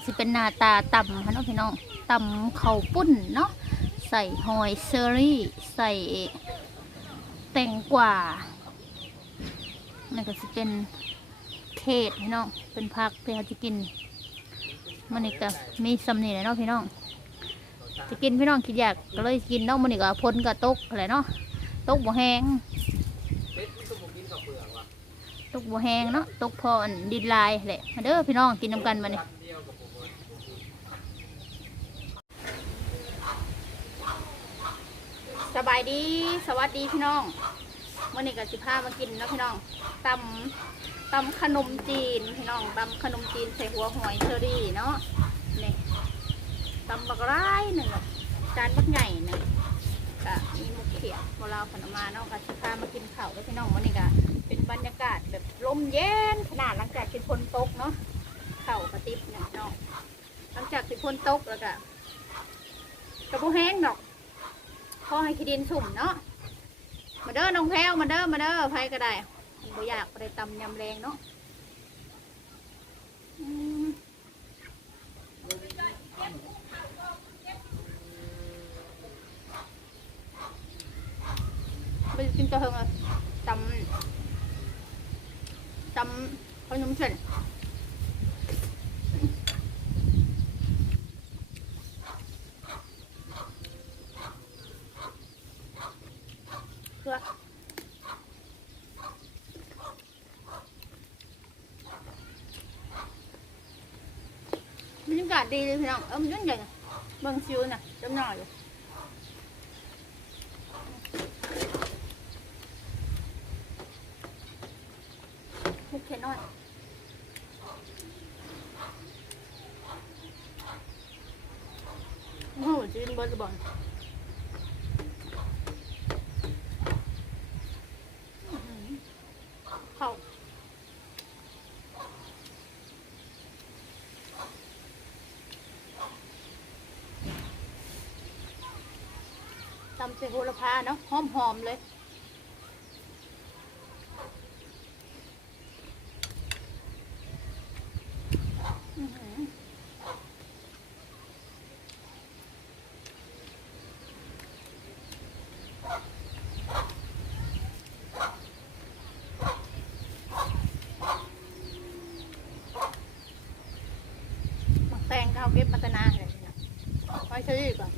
สิเป็นหน้าตาต่ำค่ะเนาะพี่น้องต่ำเขาปุ้นเนาะใส่หอยเชอรี่ ใส่แตงกวานั่นก็สิเป็นเขตพี่น้องเป็นผักที่เขาจะกินมันนี่ก็มีสำนีแหละเนาะพี่น้อง จะกินพี่น้องคิดอยากก็เลยกินเนาะมันนี่ก็พ้นก็ตกอะไรเนาะตกบ่แห้งตกบ่แห้งเนาะตกพอนดินลายแหละมาเด้อพี่น้องกินน้ำกันมาเนี่ สบายดีสวัสดีพี่น้องวันนี้ก็สิพามากินเนาะพี่น้องตำตำขนมจีนพี่น้องตำขนมจีนใส่หัวหอยเชอรี่เนาะนี่ตำบักร้ายหนึ่งจานบักใหญ่หนึ่งก็มีมุกเขียวโบราณผนมาเนาะก็สิพามากินข้าวแล้วพี่น้องวันนี้ก็เป็นบรรยากาศแบบลมเย็นขนาดหลังจากกินพนตกเนาะข้าวกระติบเนี่ยน้องหลังจากกินพนตกแล้วก็กระโบแห้งดอก พอให้ขี้ดินสุ่มเนาะมาเด้อน้องแพรวมาเด้อมาเด้อไผก็ได้บ่อยากไปตำยำแรงเนาะไปกินกระเฮงเลยตำตำขนมเส้นเพื่อ บรรยา กาศดีเลยพี่น้องเออมันยุ่งใหญ่นะเบิ่งชิวน่ะจำหน่อยอยู่มุกแค่น้อยโอ้โหจีนเบิร์ดบอลอื้อหือเข้า ตำเสโหระพาเนาะหอมๆเลยอื้อหือมักแตงข้าวเก็บมาตนาเลยนะไว้ซื้อก่อน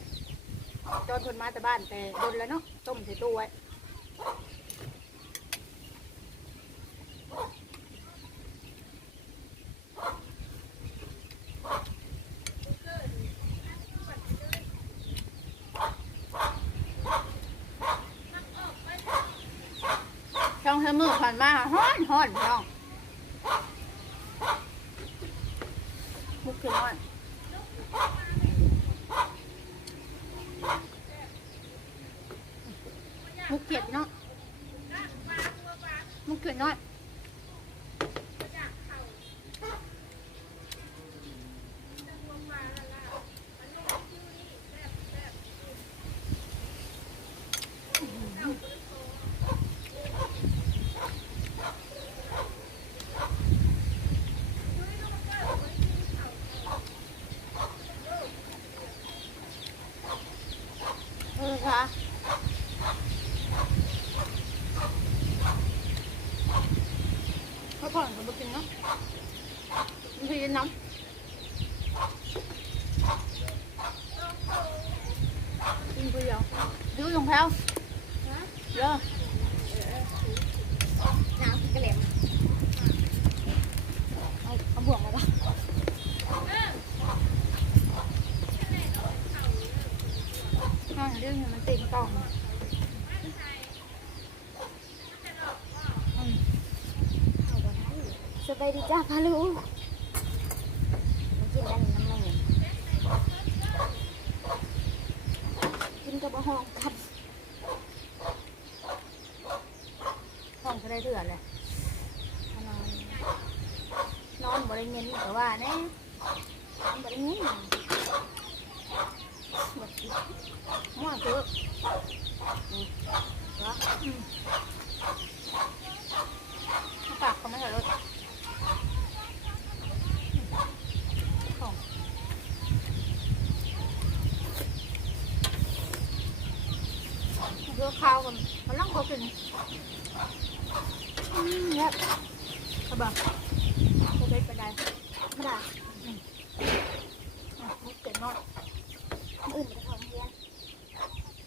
จนคน มาแต่บ้านแต่โดนแล้วเนาะต้มใส่ตู้ไว้ช่องเธอมือผ่านมาฮ้อนฮ้อนช่องมุกขึ้นฮ้อน มุก เขียดเนาะมึงเขียดน้อยเออค่ะ เขาผ่อนเขาไปกินเนาะบางทีน้ำกิ บายดีจ้าพาลูกกินได้น้ำมันกินกับห้องครับห้องเขาได้เถื่อนเลยนอนนอนบริเงินแต่ว่าแน่นอนบริเงินหมดอีกมั่วเถอะอืมเหรออืมเอาปากเขาไม่ใส่รถ ตัวข้าวกันมันต้องพอ กินอืมเนี่ยครับบ่โอเคไปได้ธรรมดาอะมุกเกิดน้อยคนอื่นไปทำเรียน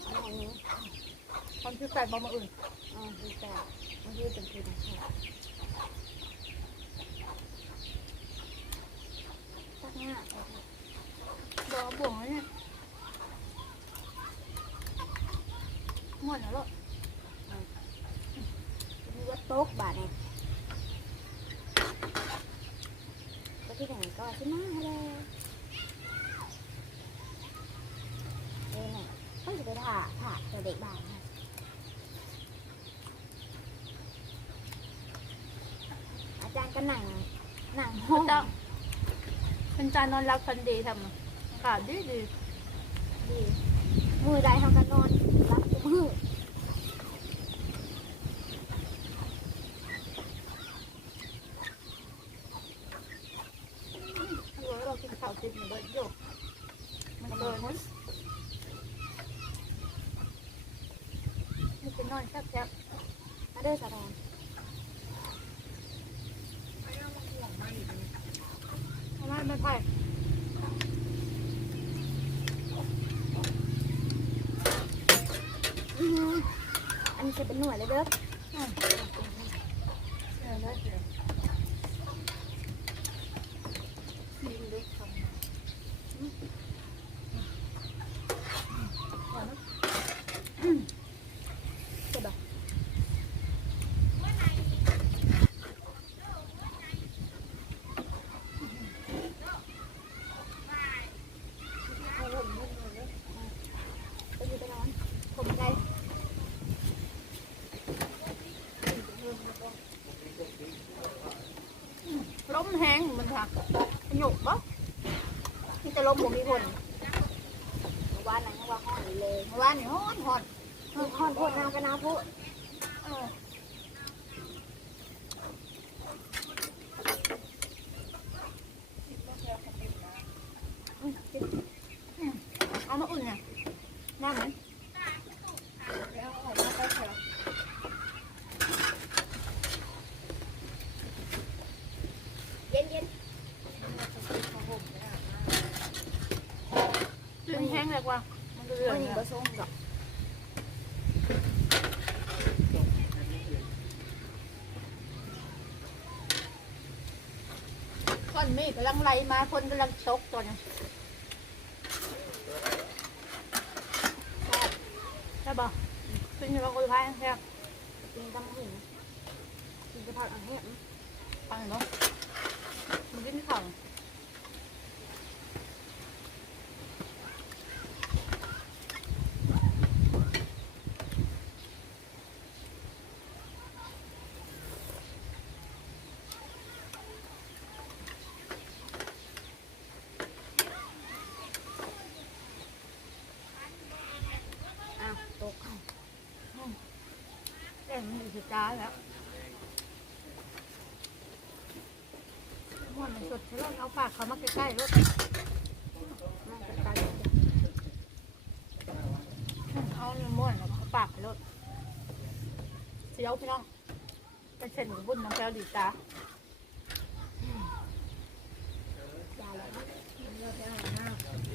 อันของนี้คนที่ใส่บอมาอื่นอ่าคือแต่มันคือเป็นคือของเขาตักหน้าเอาเถอะบอบ่วงเลยเนี่ยหม่วนแล้วลูกมี ว่าโต๊ะบาทเนี่ยก็ที่ไหนก็ใช่ไหมเลยเอ้ยน่ะต้องจะไปถ่าถ่าตัวเด็กบ้านนะอาจารย์ก็หนังหนังห้องต้องเป็นการนอนรับฟันดีทำอะอากาศดีดีดีมือใดทำกันนอนรับทุกมือ ถ้าว่าเรากินข้าวติดมันเบิดโยกมันเบิดมันมันเป็นนอนแซ่บ มาเด้อสะดอน ๆทำไมไม่ไป อันนี้จะเป็นหน่วยเลยเด้อ อืมเออได้เลยซีนเล็กทำมาอืมหวานเนอะ เจ็บบ่ ให้ร่มร่มเลย ไปอยู่ไปนอนผมใจ ล้มแห้งมันค่ะ หยกปะที่จะลมบ่มีคนเมื่อวานนั้นยังว่าห้องอยู่เลยเมื่อวานนี่ฮ้อนฮ้อนห้องห้องโพดน้ำกันน้ำพุเอออืมกินอืมเอามาอุ่นน่ะน้ำไหมแล้วเอามาไปเถอะ เย็นเย็น กินแห้งเลยกว่ามัน จะเหลือไม่งมีเนี่ยบะส้มดอกก้อนเมฆกำลังไหลมาคนกำลังชกตัวนี้ใช่ป่ะเป็นยังไงคนไทยแซ่บกินตำหุ่นกินกระเพราอ่างแห้งฟังเนาะมันกินข้าว อ้าวตก เอ็มมันอยู่จ้าแล้วม่วนมันสดแล้วเอาปากเขามาใกล้ๆรถมาจัดกาเลยเอาเนื้อม่วนเอาปากรถเสียวพี่น้องเป็นเส้นกับบุญน้องแก้วดีจ้าเลย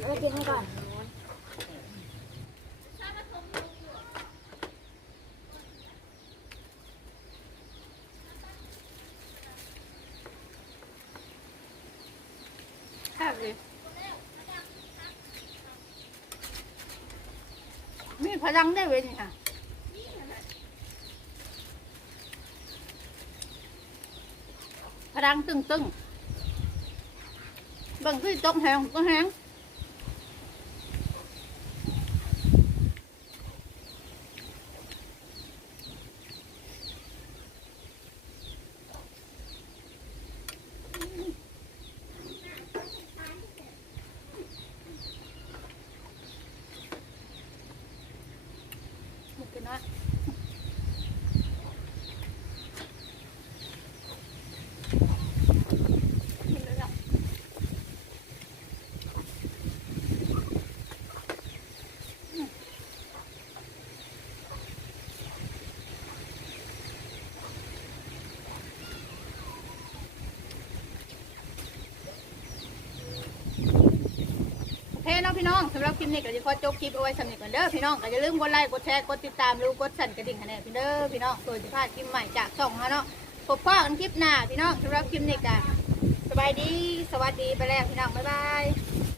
เออกินให้ก่อน แค่เลยมีพลังได้เว้ยนี่ค่ะพลังตึงตึงๆบางที่ตกแหงก็แหงหมดกันนะกินเลยอะ เคเนาะพี่น้องสำหรับคลิปนี้ก็จะขอจบคลิปเอาไว้สำหรับกันเด้อพี่น้องก็อย่าลืมกดไลค์กดแชร์กดติดตามหรือกดสั่นกระดิ่งคะแนนพี่เด้อพี่น้องโดยจะพลาดคลิปใหม่จากช่องเขาเนาะพบกันคลิปหน้าพี่น้องสำหรับคลิปนี้ก็สบายดีสวัสดีไปแล้วพี่น้องบ๊ายบาย